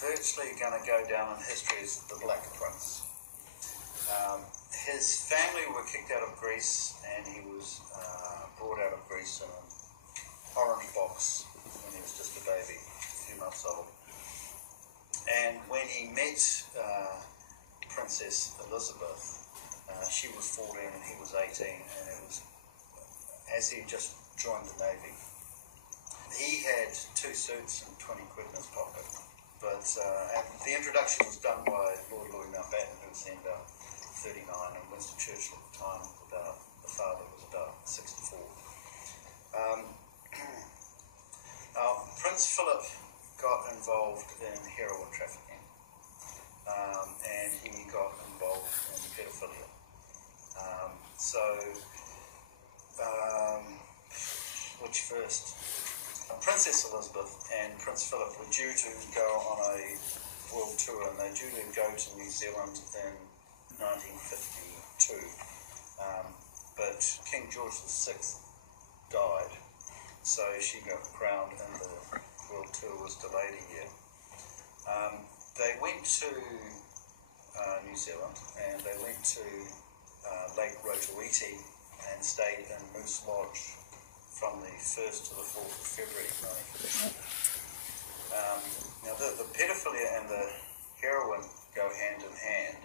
virtually going to go down in history as the Black Prince. His family were kicked out of Greece, and he was brought out of Greece in an orange box when he was just a baby, a few months old. And when he met Princess Elizabeth, she was 14 and he was 18, and it was as he just joined the Navy. He had 2 suits and 20 quid in his pocket, but the introduction was done by Lord Louis Mountbatten, who was then about 39, and Winston Churchill at the time was about, the father was about 64. Prince Philip got involved in heroin trafficking, and he got involved in pedophilia. Which first? Princess Elizabeth and Prince Philip were due to go on a world tour, and they're due to go to New Zealand in 1952. But King George VI died, so she got crowned and the world tour was delayed a year. They went to New Zealand, and they went to Lake Rotoiti and stayed in Moose Lodge from the 1st to the 4th of February 1950. Now the pedophilia and the heroin go hand in hand,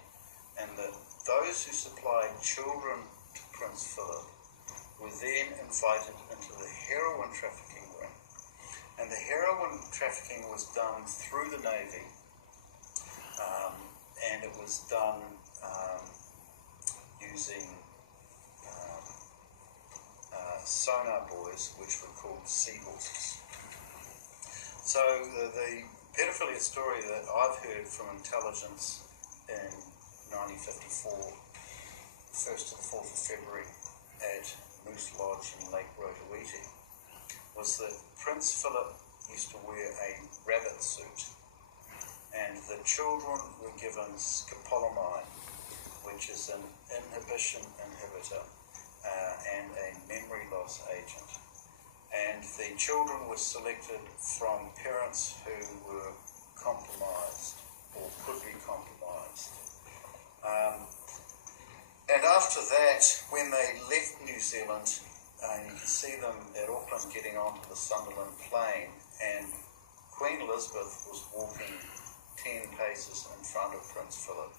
and those who supplied children to Prince Philip were then invited into the heroin trafficking ring. And the heroin trafficking was done through the Navy, and it was done using sonar buoys, which were called seahorses. So the pedophilia story that I've heard from intelligence in 1954, 1st to the 4th of February at Moose Lodge in Lake Rotoiti, was that Prince Philip used to wear a rabbit suit, and the children were given scopolamine, which is an inhibition inhibitor and a memory loss agent. And the children were selected from parents who were compromised or could be compromised. And after that, when they left New Zealand, you can see them at Auckland getting onto the Sunderland Plain, and Queen Elizabeth was walking 10 paces in front of Prince Philip.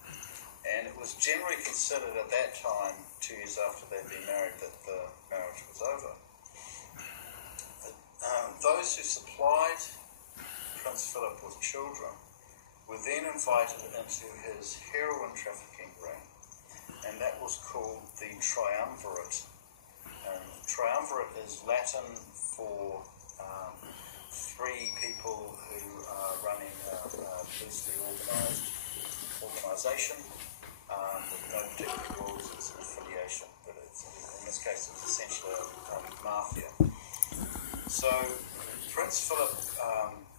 And it was generally considered at that time, 2 years after they'd been married, that the marriage was over. Those who supplied Prince Philip with children were then invited into his heroin trafficking ring, and that was called the triumvirate. And triumvirate is Latin for 3 people who are running a loosely organisation with no particular rules. It's an affiliation, but in this case it's essentially a mafia. So Prince Philip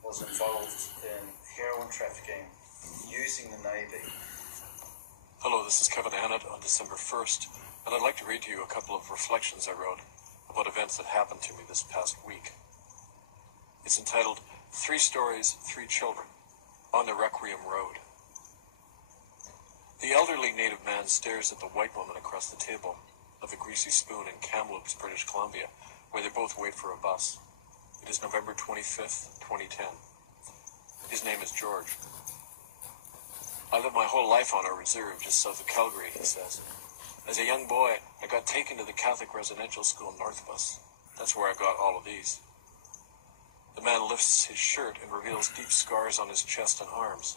was involved in heroin trafficking using the Navy. Hello, this is Kevin Annett on December 1st, and I'd like to read to you a couple of reflections I wrote about events that happened to me this past week. It's entitled 3 Stories, 3 Children on the Requiem Road. The elderly native man stares at the white woman across the table of the Greasy Spoon in Kamloops, British Columbia, where they both wait for a bus. It is November 25th, 2010. His name is George. I lived my whole life on a reserve just south of Calgary, he says. As a young boy, I got taken to the Catholic residential school Northbus. That's where I got all of these. The man lifts his shirt and reveals deep scars on his chest and arms.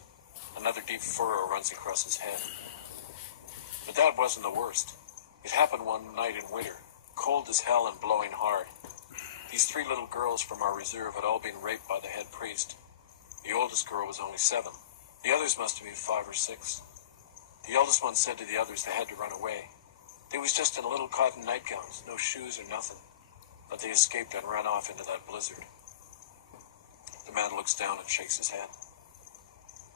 Another deep furrow runs across his head. But that wasn't the worst. It happened one night in winter, cold as hell and blowing hard. These 3 little girls from our reserve had all been raped by the head priest. The oldest girl was only 7. The others must have been 5 or 6. The eldest one said to the others they had to run away. They was just in little cotton nightgowns, no shoes or nothing. But they escaped and ran off into that blizzard. The man looks down and shakes his head.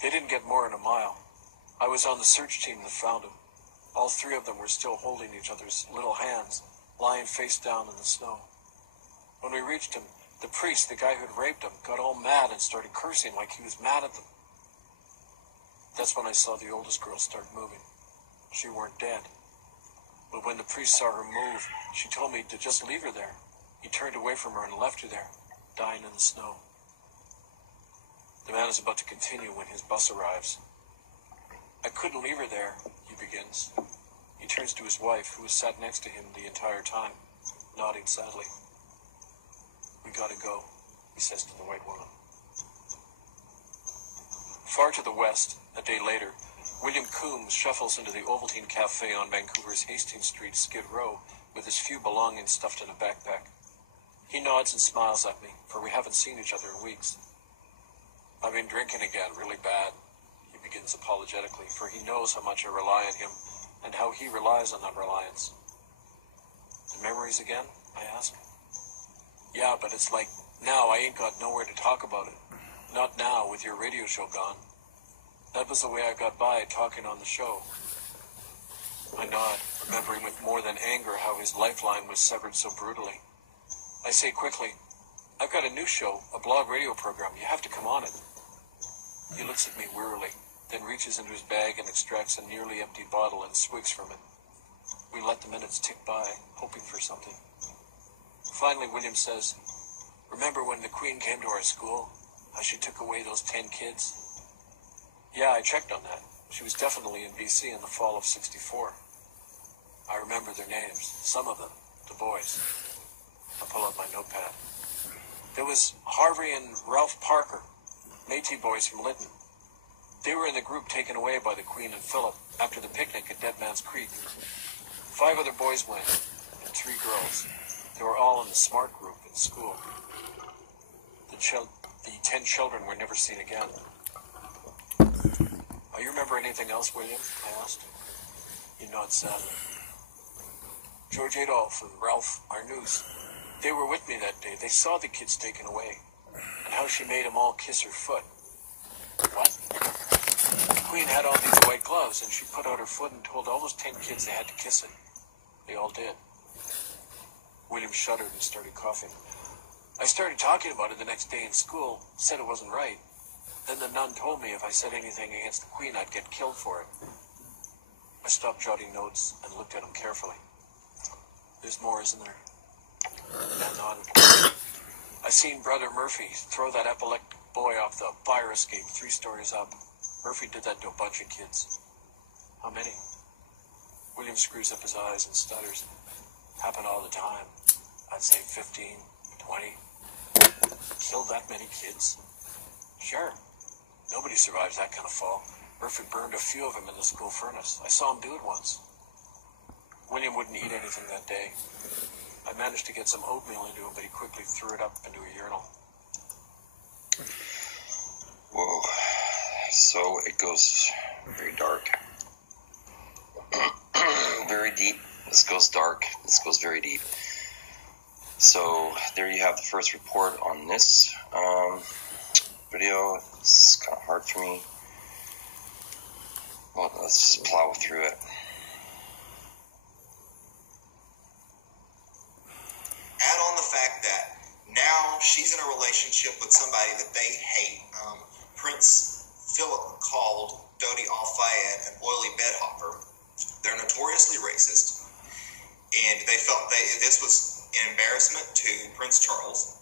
They didn't get more than a mile. I was on the search team that found them. All 3 of them were still holding each other's little hands, lying face down in the snow. When we reached him, the priest, the guy who'd raped him, got all mad and started cursing like he was mad at them. That's when I saw the oldest girl start moving. She weren't dead. But when the priest saw her move, she told me to just leave her there. He turned away from her and left her there, dying in the snow. The man is about to continue when his bus arrives. I couldn't leave her there, he begins. He turns to his wife, who was sat next to him the entire time, nodding sadly. We gotta go, he says to the white woman. Far to the west, a day later, William Coombs shuffles into the Ovaltine Cafe on Vancouver's Hastings Street, Skid Row, with his few belongings stuffed in a backpack. He nods and smiles at me, for we haven't seen each other in weeks. I've been drinking again, really bad, he begins apologetically, for he knows how much I rely on him, and how he relies on that reliance. The memories again? I ask. Yeah, but it's like, now I ain't got nowhere to talk about it. Not now, with your radio show gone. That was the way I got by, talking on the show. I nod, remembering with more than anger how his lifeline was severed so brutally. I say quickly, I've got a new show, a blog radio program. You have to come on it. He looks at me wearily, then reaches into his bag and extracts a nearly empty bottle and swigs from it. We let the minutes tick by, hoping for something. Finally, William says, remember when the Queen came to our school? How she took away those 10 kids? Yeah, I checked on that. She was definitely in BC in the fall of '64. I remember their names, some of them, the boys. I pull out my notepad. There was Harvey and Ralph Parker, Métis boys from Lytton. They were in the group taken away by the Queen and Philip after the picnic at Dead Man's Creek. 5 other boys went, and 3 girls. They were all in the smart group in school. The 10 children were never seen again. You remember anything else, William? I asked. He nods sadly. George Adolph and Ralph Arnoux, they were with me that day. They saw the kids taken away, and how she made them all kiss her foot. What? The Queen had on these white gloves, and she put out her foot and told all those 10 kids they had to kiss it. They all did. William shuddered and started coughing. I started talking about it the next day in school, said it wasn't right. Then the nun told me if I said anything against the Queen, I'd get killed for it. I stopped jotting notes and looked at him carefully. There's more, isn't there? Dan nodded. I seen Brother Murphy throw that epileptic boy off the fire escape 3 stories up. Murphy did that to a bunch of kids. How many? William screws up his eyes and stutters. Happened all the time. I'd say 15, 20. Killed that many kids? Sure. Nobody survives that kind of fall. Murphy burned a few of them in the school furnace. I saw him do it once. William wouldn't eat anything that day. I managed to get some oatmeal into him, but he quickly threw it up into a urinal. Whoa. So it goes very dark. Very deep. This goes dark. This goes very deep. So there you have the first report on this video. It's kind of hard for me. Well, let's just plow through it. Add on the fact that now she's in a relationship with somebody that they hate. Prince Philip called Dodi Al-Fayed an oily bedhopper. They're notoriously racist, and they felt this was an embarrassment to Prince Charles.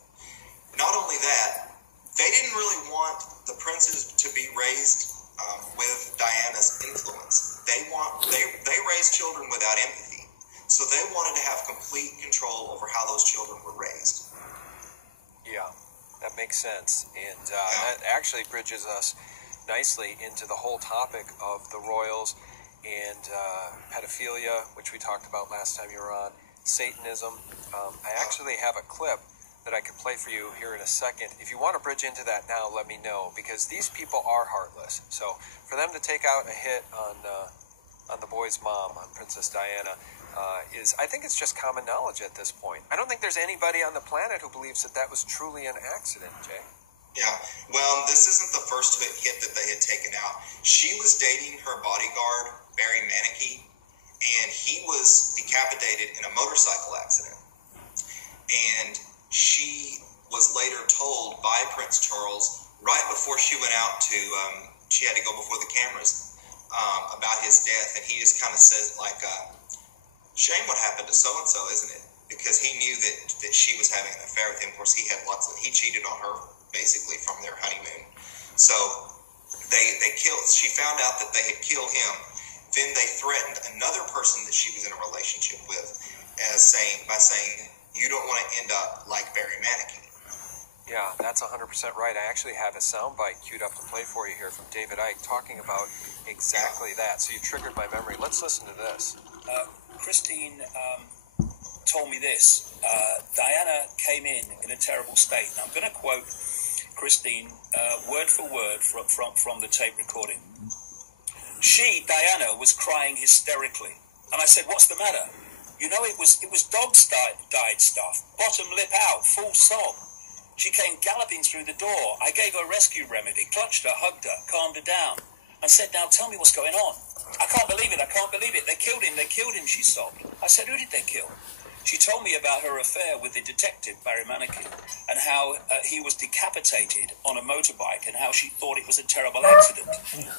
Not only that, they didn't really want the princes to be raised with Diana's influence. They raised children without empathy, so they wanted to have complete control over how those children were raised. Yeah, that makes sense, and that actually bridges us nicely into the whole topic of the royals and pedophilia, which we talked about last time you were on, Satanism. I actually have a clip that I can play for you here in a second. If you want to bridge into that now, let me know, because these people are heartless. So for them to take out a hit on the boy's mom, on Princess Diana, I think it's just common knowledge at this point. I don't think there's anybody on the planet who believes that was truly an accident, Jay. Yeah, well, this isn't the first hit that they had taken out. She was dating her bodyguard, Barry Manicky, and he was decapitated in a motorcycle accident. And she was later told by Prince Charles, right before she went out to she had to go before the cameras about his death, and he just kind of says like, "Shame what happened to so and so, isn't it?" Because he knew that she was having an affair with him. Of course, he cheated on her basically from their honeymoon. So they killed. She found out that they had killed him. Then they threatened another person that she was in a relationship with, by saying, "You don't want to end up like Barry Manicky." Yeah, that's 100% right. I actually have a soundbite queued up to play for you here from David Icke talking about exactly that. So you triggered my memory. Let's listen to this. Christine told me this. Diana came in a terrible state. Now, I'm going to quote Christine word for word from the tape recording. She, Diana, was crying hysterically. And I said, "What's the matter?" "You know, it was dog's died stuff. Bottom lip out, full sob. She came galloping through the door. I gave her rescue remedy, clutched her, hugged her, calmed her down, and said, 'Now tell me what's going on.' 'I can't believe it. They killed him, she sobbed. I said, 'Who did they kill?' She told me about her affair with the detective, Barry Manicky, and how he was decapitated on a motorbike and how she thought it was a terrible accident.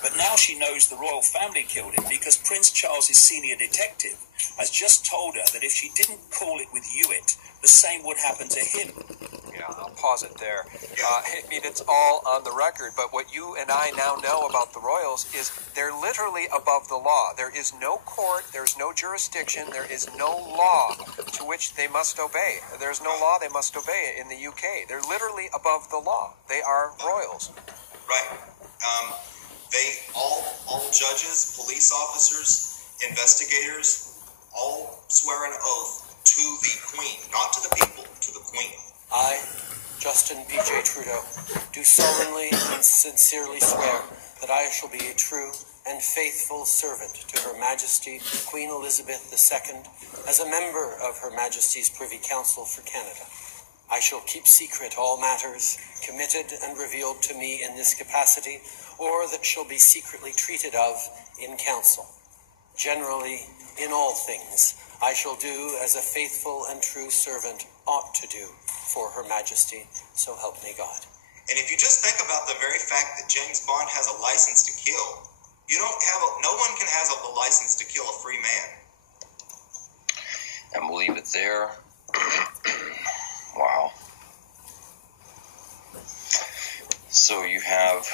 But now she knows the royal family killed him because Prince Charles's senior detective has just told her that if she didn't call it with Hewitt, the same would happen to him." Yeah, I'll pause it there. I mean, it's all on the record, but what you and I now know about the Royals is they're literally above the law. There is no court, there's no jurisdiction, there is no law to which they must obey. There's no law they must obey in the UK. They're literally above the law. They are royals. Right. They all judges, police officers, investigators, all swear an oath to the Queen, not to the people, to the Queen. I, Justin P.J. Trudeau, do solemnly and sincerely swear that I shall be a true and faithful servant to Her Majesty Queen Elizabeth II as a member of Her Majesty's Privy Council for Canada. I shall keep secret all matters committed and revealed to me in this capacity, or that shall be secretly treated of in council. Generally, in all things, I shall do as a faithful and true servant ought to do for Her Majesty, so help me God. And if you just think about the very fact that James Bond has a license to kill, no one can have a license to kill a free man. And we'll leave it there. Wow. So you have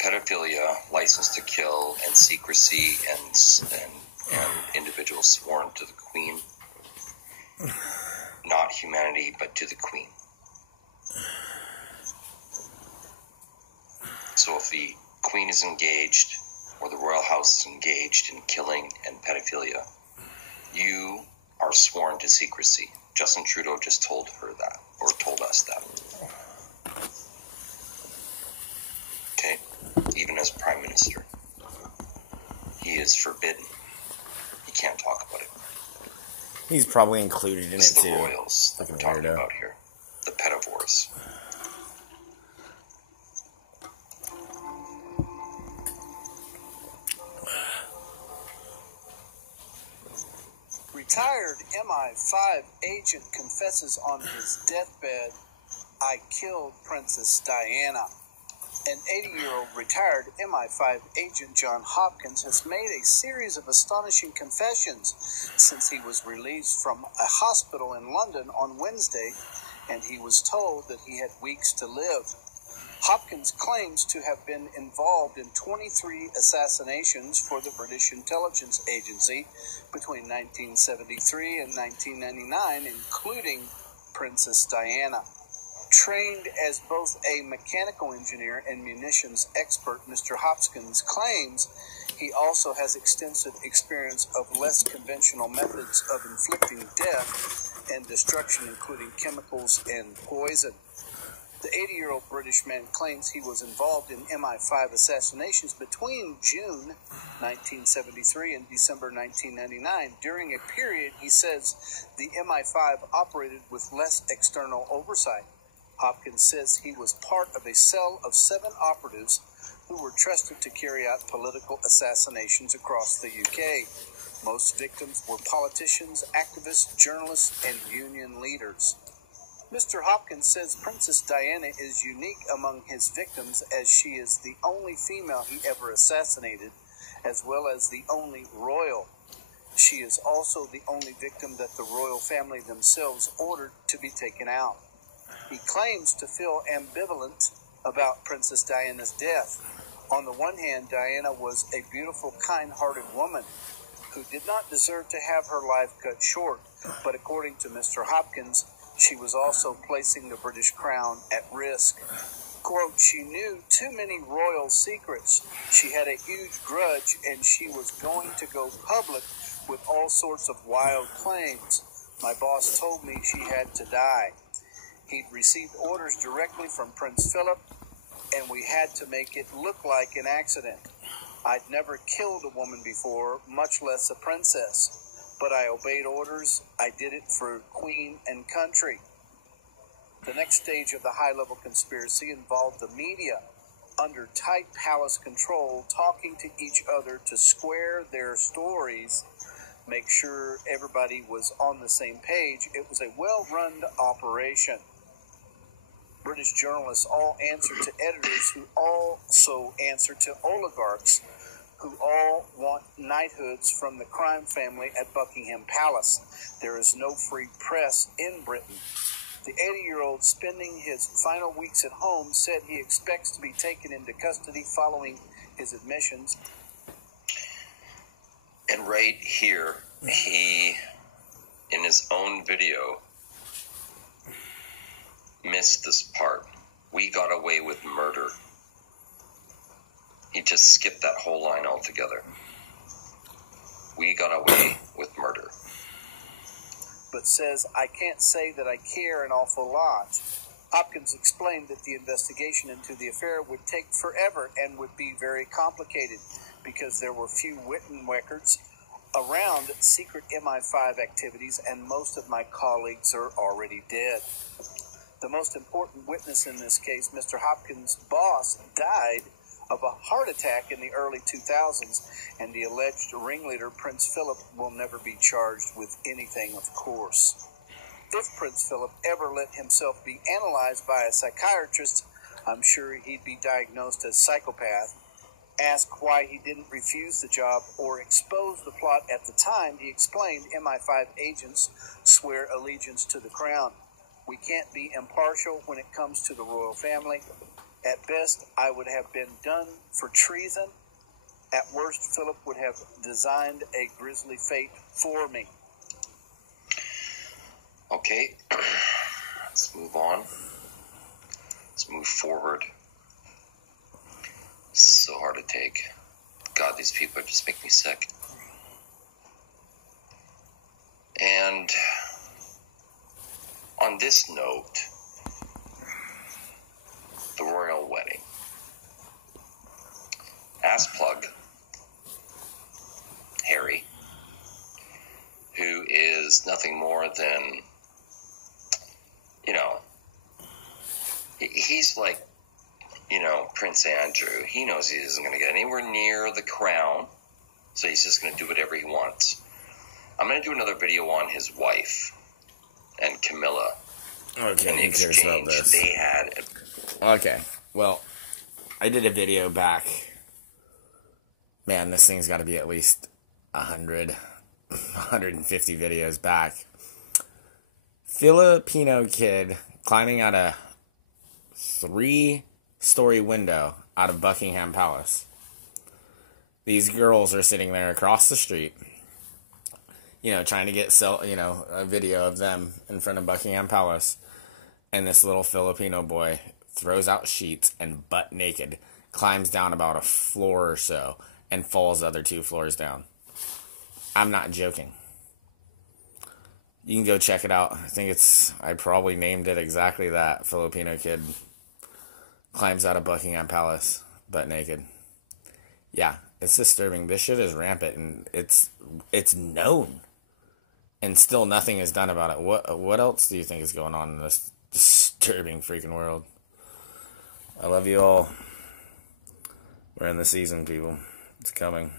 pedophilia, license to kill, and secrecy, and individuals sworn to the Queen. Not humanity, but to the Queen. So if the Queen is engaged, or the Royal House is engaged in killing and pedophilia, you are sworn to secrecy. Justin Trudeau just told her that, or told us that. Okay? Even as Prime Minister, he is forbidden. He can't talk about it. He's probably included in It's it the too. royals that we're talking about here. The pedivores. Retired MI5 agent confesses on his deathbed, "I killed Princess Diana." An 80-year-old retired MI5 agent, John Hopkins, has made a series of astonishing confessions since he was released from a hospital in London on Wednesday, and he was told that he had weeks to live. Hopkins claims to have been involved in 23 assassinations for the British Intelligence Agency between 1973 and 1999, including Princess Diana. Trained as both a mechanical engineer and munitions expert, Mr. Hopkins claims he also has extensive experience of less conventional methods of inflicting death and destruction, including chemicals and poison. The 80-year-old British man claims he was involved in MI5 assassinations between June 1973 and December 1999. During a period, he says, the MI5 operated with less external oversight. Hopkins says he was part of a cell of 7 operatives who were trusted to carry out political assassinations across the UK. Most victims were politicians, activists, journalists, and union leaders. Mr. Hopkins says Princess Diana is unique among his victims as she is the only female he ever assassinated, as well as the only royal. She is also the only victim that the royal family themselves ordered to be taken out. He claims to feel ambivalent about Princess Diana's death. On the one hand, Diana was a beautiful, kind-hearted woman who did not deserve to have her life cut short, but according to Mr. Hopkins, she was also placing the British crown at risk. Quote, she knew too many royal secrets. She had a huge grudge, and she was going to go public with all sorts of wild claims. My boss told me she had to die. He'd received orders directly from Prince Philip, and we had to make it look like an accident. I'd never killed a woman before, much less a princess. But I obeyed orders. I did it for Queen and country. The next stage of the high-level conspiracy involved the media under tight palace control, talking to each other to square their stories, make sure everybody was on the same page. It was a well-run operation. British journalists all answer to editors who also answer to oligarchs who all want knighthoods from the crime family at Buckingham Palace. There is no free press in Britain. The 80-year-old spending his final weeks at home said he expects to be taken into custody following his admissions. And right here, he, in his own video, missed this part. We got away with murder. He just skipped that whole line altogether. We got away with murder. But says, I can't say that I care an awful lot. Hopkins explained that the investigation into the affair would take forever and would be very complicated because there were few written records around secret MI5 activities, and most of my colleagues are already dead. The most important witness in this case, Mr. Hopkins' boss, died of a heart attack in the early 2000s, and the alleged ringleader, Prince Philip, will never be charged with anything, of course. If Prince Philip ever let himself be analyzed by a psychiatrist, I'm sure he'd be diagnosed as psychopath. Asked why he didn't refuse the job or expose the plot at the time, he explained MI5 agents swear allegiance to the crown. We can't be impartial when it comes to the royal family. At best, I would have been done for treason. At worst, Philip would have designed a grisly fate for me. Okay, let's move on. Let's move forward. This is so hard to take. God, these people just make me sick. And on this note, the royal wedding. Ass plug Harry, who is nothing more than, he's like, Prince Andrew. He knows he isn't going to get anywhere near the crown, so he's just going to do whatever he wants. I'm going to do another video on his wife and Camilla. Okay, and the who cares about exchange this? they had. Okay, well, I did a video back. Man, this thing's got to be at least 100, 150 videos back. Filipino kid climbing out a 3-story window out of Buckingham Palace. These girls are sitting there across the street, trying to get a video of them in front of Buckingham Palace. And this little Filipino boy throws out sheets and butt naked climbs down about a floor or so and falls the other 2 floors down. I'm not joking. You can go check it out. I probably named it exactly that. Filipino kid climbs out of Buckingham Palace butt naked. Yeah, it's disturbing. This shit is rampant, and it's known. And still nothing is done about it. What else do you think is going on in this disturbing freaking world? I love you all. We're in the season, people. It's coming.